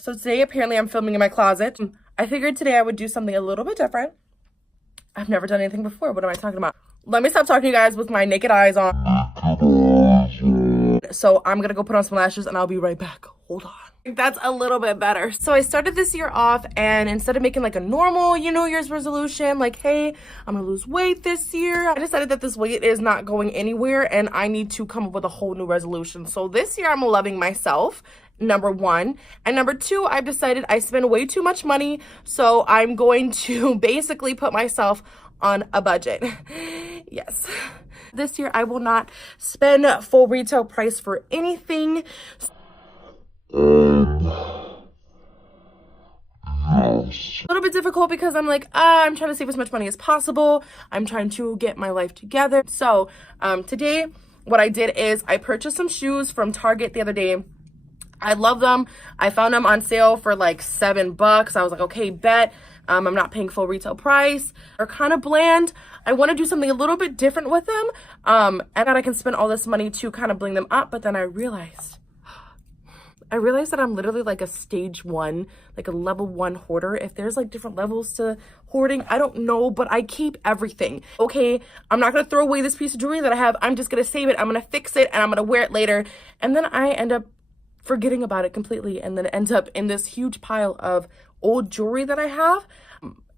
So today, apparently, I'm filming in my closet. I figured today I would do something a little bit different. I've never done anything before. What am I talking about? Let me stop talking to you guys with my naked eyes on. So I'm gonna go put on some lashes and I'll be right back. Hold on. That's a little bit better. So I started this year off, and instead of making like a normal, New Year's resolution, like, hey, I'm gonna lose weight this year, I decided that this weight is not going anywhere and I need to come up with a whole new resolution. So this year I'm loving myself, number one. And number two, I've decided I spend way too much money. So I'm going to basically put myself on a budget. Yes. This year I will not spend full retail price for anything. A little bit difficult because I'm like, I'm trying to save as much money as possible. I'm trying to get my life together. So today, what I did is I purchased some shoes from Target the other day. I love them. I found them on sale for like $7. I was like, okay, bet. I'm not paying full retail price. They're kind of bland. I want to do something a little bit different with them. And that I can spend all this money to kind of bling them up. But then I realized that I'm literally like a stage one, like a level one hoarder. If there's like different levels to hoarding, I don't know, but I keep everything. Okay, I'm not gonna throw away this piece of jewelry that I have. I'm just gonna save it. I'm gonna fix it and I'm gonna wear it later. And then I end up forgetting about it completely. And then it ends up in this huge pile of old jewelry that I have.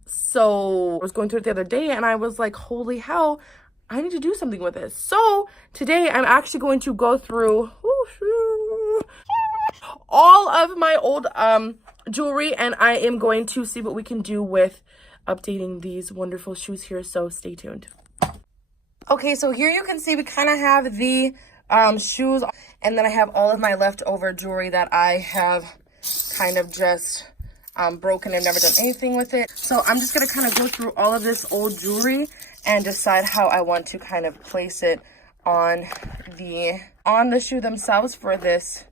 So I was going through it the other day and I was like, holy hell, I need to do something with this. So today I'm actually going to go through all of my old jewelry, and I am going to see what we can do with updating these wonderful shoes here, so stay tuned. Okay, so here you can see we kind of have the shoes, and then I have all of my leftover jewelry that I have kind of just broken and never done anything with it. So I'm just going to kind of go through all of this old jewelry and decide how I want to kind of place it on the shoe themselves for this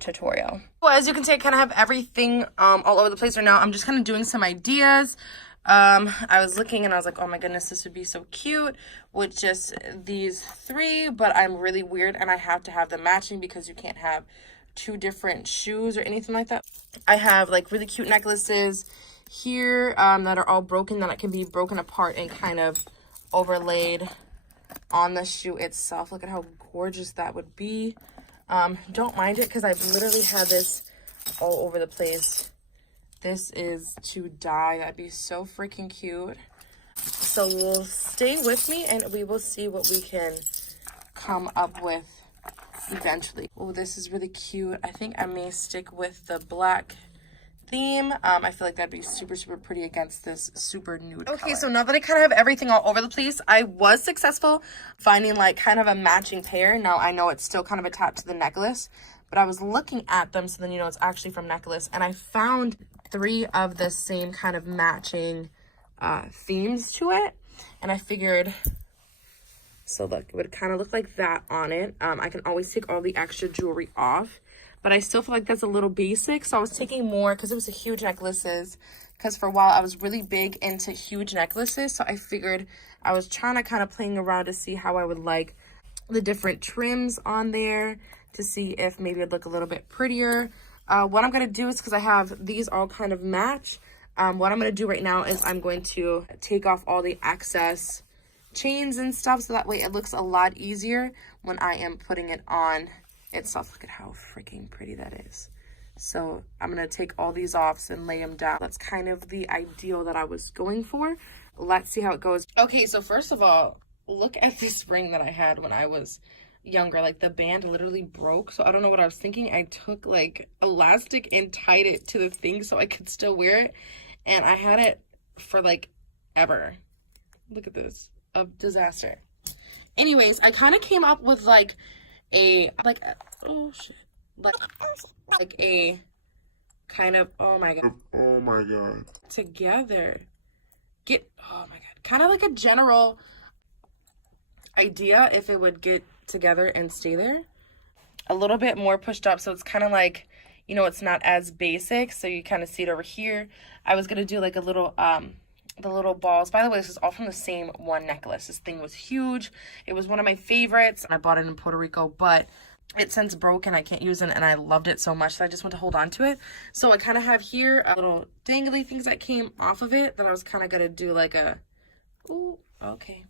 tutorial. Well, as you can see, I kind of have everything all over the place right now. I'm just kind of doing some ideas. I was looking and I was like, oh my goodness, this would be so cute with just these three, but I'm really weird and I have to have them matching because you can't have two different shoes or anything like that. I have like really cute necklaces here that are all broken, that can be broken apart and kind of overlaid on the shoe itself. Look at how gorgeous that would be. Don't mind it because I've literally had this all over the place. This is to die. That'd be so freaking cute. So we'll stay with me and we will see what we can come up with eventually. Oh, this is really cute. I think I may stick with the black theme. I feel like that'd be super, super pretty against this super nude color. Okay, so now that I kind of have everything all over the place, I was successful finding like kind of a matching pair. Now I know it's still kind of attached to the necklace, but I was looking at them, so then it's actually from necklace, and I found 3 of the same kind of matching themes to it, and I figured, so look, it would kind of look like that on it. I can always take all the extra jewelry off, but I still feel like that's a little basic. So I was taking more because it was a huge necklaces, because for a while I was really big into huge necklaces. So I figured I was trying to kind of playing around to see how I would like the different trims on there to see if maybe it'd look a little bit prettier. What I'm going to do is, because I have these all kind of match, what I'm going to do right now is I'm going to take off all the excess chains and stuff, so that way it looks a lot easier when I am putting it on itself. Look at how freaking pretty that is. So I'm gonna take all these off and lay them down. That's kind of the ideal that I was going for. Let's see how it goes. Okay, so first of all, look at this ring that I had when I was younger. Like, the band literally broke, so I don't know what I was thinking. I took like elastic and tied it to the thing so I could still wear it, and I had it for like ever. Look at this, a disaster. Anyways, I kind of came up with like a oh shit, like a kind of, oh my god, together, oh my god, kind of like a general idea if it would get together and stay there. A little bit more pushed up, so it's kind of like, it's not as basic, so you kind of see it over here. I was gonna do like a little the little balls. By the way, this is all from the same one necklace. This thing was huge. It was one of my favorites. I bought it in Puerto Rico, but It since broken, I can't use it, and I loved it so much that I just want to hold on to it. So I kind of have here a little dangly things that came off of it that I was kind of gonna do like a, ooh, okay.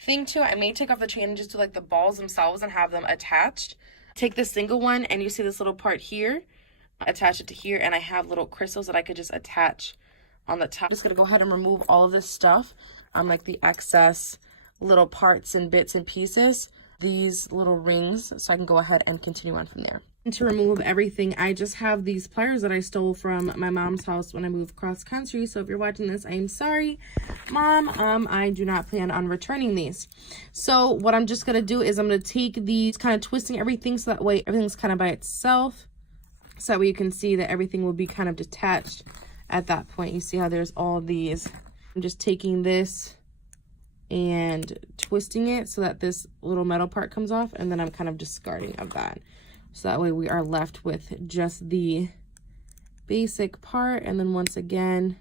Thing too, I may take off the chain and just do like the balls themselves and have them attached. Take this single one, and you see this little part here, attach it to here, and I have little crystals that I could just attach on the top. I'm just gonna go ahead and remove all of this stuff, like the excess little parts and bits and pieces, these little rings, so I can go ahead and continue on from there. And to remove everything, I just have these pliers that I stole from my mom's house when I moved cross country. So if you're watching this, I am sorry, Mom. I do not plan on returning these. So what I'm just gonna do is I'm gonna take these, kind of twisting everything so that way everything's kind of by itself. So that way you can see that everything will be kind of detached at that point. You see how there's all these. I'm just taking this and twisting it so that this little metal part comes off, and then I'm kind of discarding of that. So that way we are left with just the basic part. And then once again,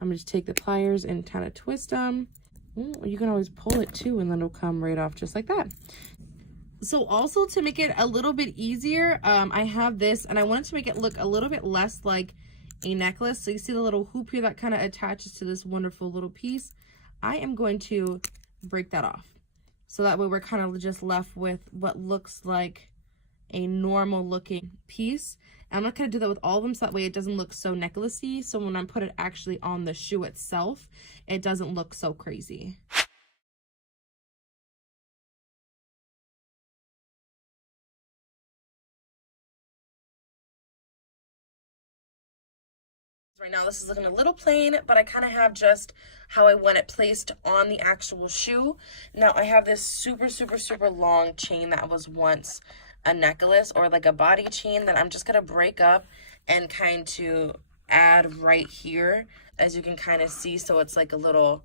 I'm gonna just take the pliers and kind of twist them. Ooh, you can always pull it too, and then it'll come right off just like that. So also to make it a little bit easier, I have this, and I wanted to make it look a little bit less like a necklace. So you see the little hoop here that kind of attaches to this wonderful little piece. I am going to break that off. So that way we're kind of just left with what looks like a normal looking piece. And I'm not going to do that with all of them, so that way it doesn't look so necklacey. So when I put it actually on the shoe itself, it doesn't look so crazy. Right now this is looking a little plain, but I kind of have just how I want it placed on the actual shoe. Now I have this super long chain that was once a necklace or like a body chain that I'm just gonna break up and kind to add right here, as you can kind of see. So it's like a little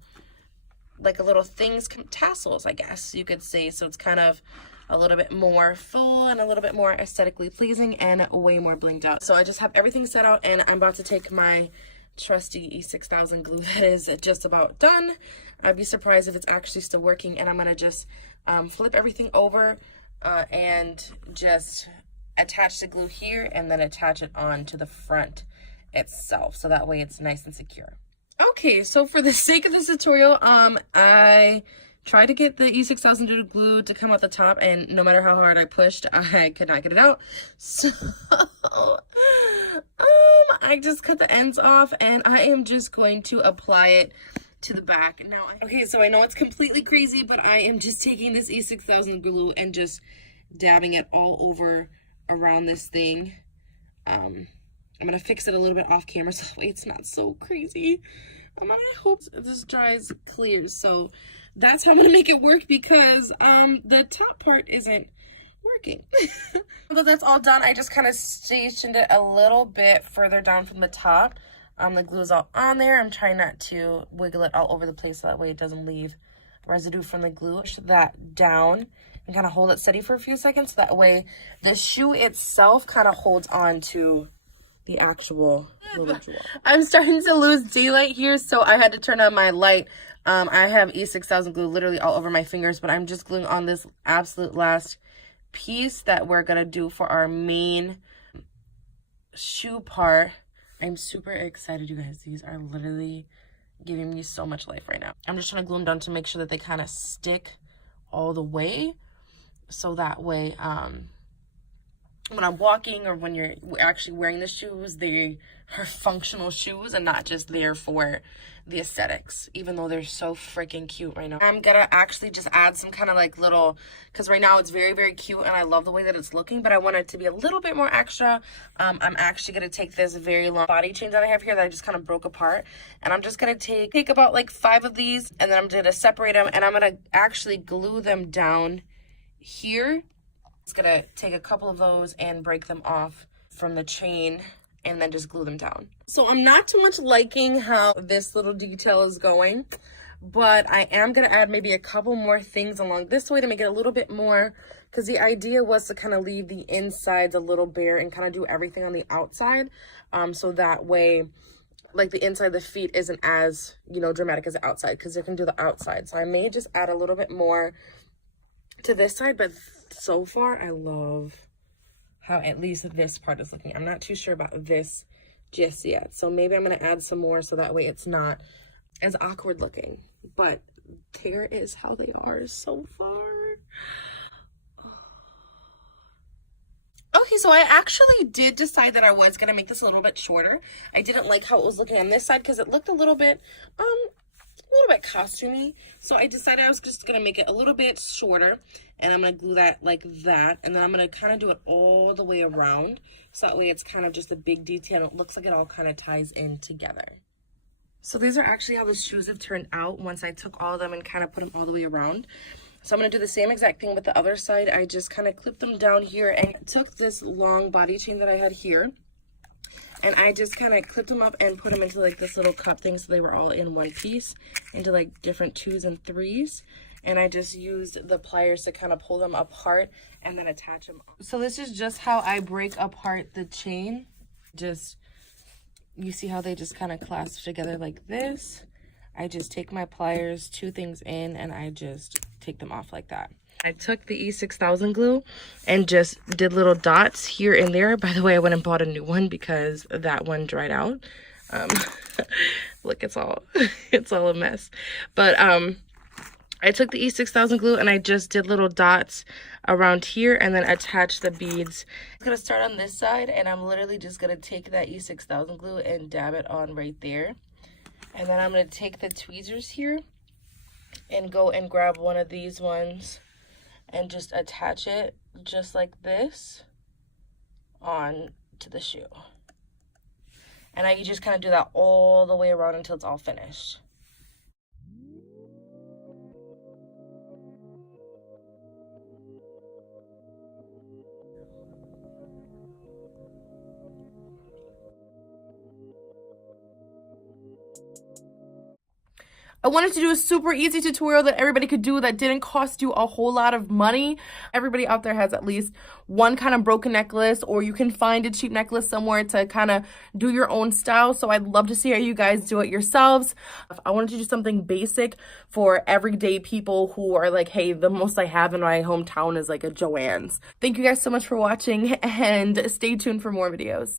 things, tassels, I guess you could say. So it's kind of a little bit more full and a little bit more aesthetically pleasing and way more blinged out. So I just have everything set out, and I'm about to take my trusty E6000 glue that is just about done. I'd be surprised if it's actually still working, and I'm gonna just flip everything over and just attach the glue here and then attach it on to the front itself, so that way it's nice and secure. Okay, so for the sake of this tutorial, I tried to get the E6000 glue to come out the top, and no matter how hard I pushed, I could not get it out. So I just cut the ends off, and I am just going to apply it to the back. Now, okay, so I know it's completely crazy, but I am just taking this E6000 glue and just dabbing it all over around this thing. I'm gonna fix it a little bit off camera so that way it's not so crazy. I hope this dries clear. So that's how I'm gonna make it work, because the top part isn't working. But that's all done. I just kind of stationed it a little bit further down from the top. The glue is all on there. I'm trying not to wiggle it all over the place so that way it doesn't leave residue from the glue. Push that down and kind of hold it steady for a few seconds, so that way the shoe itself kind of holds on to the actual little jewel. I'm starting to lose daylight here, so I had to turn on my light. I have E6000 glue literally all over my fingers, but I'm just gluing on this absolute last piece that we're gonna do for our main shoe part. I'm super excited, you guys. These are literally giving me so much life right now. I'm just trying to glue them down to make sure that they kind of stick all the way, so that way when I'm walking or when you're actually wearing the shoes, they are functional shoes and not just there for the aesthetics, even though they're so freaking cute right now. I'm gonna actually just add some kind of like little, because right now it's very cute and I love the way that it's looking, but I want it to be a little bit more extra. I'm actually gonna take this very long body chain that I have here that I just kind of broke apart, and I'm just gonna take about like 5 of these, and then I'm gonna separate them, and I'm gonna actually glue them down here. Just gonna take a couple of those and break them off from the chain and then just glue them down. So I'm not too much liking how this little detail is going, but I am gonna add maybe a couple more things along this way to make it a little bit more, because the idea was to kind of leave the insides a little bare and kind of do everything on the outside, so that way like the inside of the feet isn't as, you know, dramatic as the outside, because you can do the outside. So I may just add a little bit more to this side, but so far, I love how at least this part is looking. I'm not too sure about this just yet. So maybe I'm going to add some more so that way it's not as awkward looking. But there is how they are so far. Okay, so I actually did decide that I was going to make this a little bit shorter. I didn't like how it was looking on this side because it looked a little bit costumey. So I decided I was just going to make it a little bit shorter, and I'm going to glue that like that. And then I'm going to kind of do it all the way around. So that way it's kind of just a big detail. And it looks like it all kind of ties in together. So these are actually how the shoes have turned out once I took all of them and kind of put them all the way around. So I'm going to do the same exact thing with the other side. I just kind of clipped them down here and took this long body chain that I had here. And I just kind of clipped them up and put them into like this little cup thing so they were all in one piece, into like different 2s and 3s. And I just used the pliers to kind of pull them apart and then attach them. So this is just how I break apart the chain. Just, you see how they just kind of clasp together like this. I just take my pliers, 2 things in, and I just take them off like that. I took the E6000 glue and just did little dots here and there. By the way, I went and bought a new one because that one dried out. Look, it's all a mess. But I took the E6000 glue and I just did little dots around here and then attached the beads. I'm gonna start on this side, and I'm literally just gonna take that E6000 glue and dab it on right there. And then I'm going to take the tweezers here and go and grab one of these ones and just attach it just like this on to the shoe. And you just kind of do that all the way around until it's all finished. I wanted to do a super easy tutorial that everybody could do that didn't cost you a whole lot of money. Everybody out there has at least one kind of broken necklace, or you can find a cheap necklace somewhere to kind of do your own style. So I'd love to see how you guys do it yourselves. I wanted to do something basic for everyday people who are like, hey, the most I have in my hometown is like a Joann's. Thank you guys so much for watching, and stay tuned for more videos.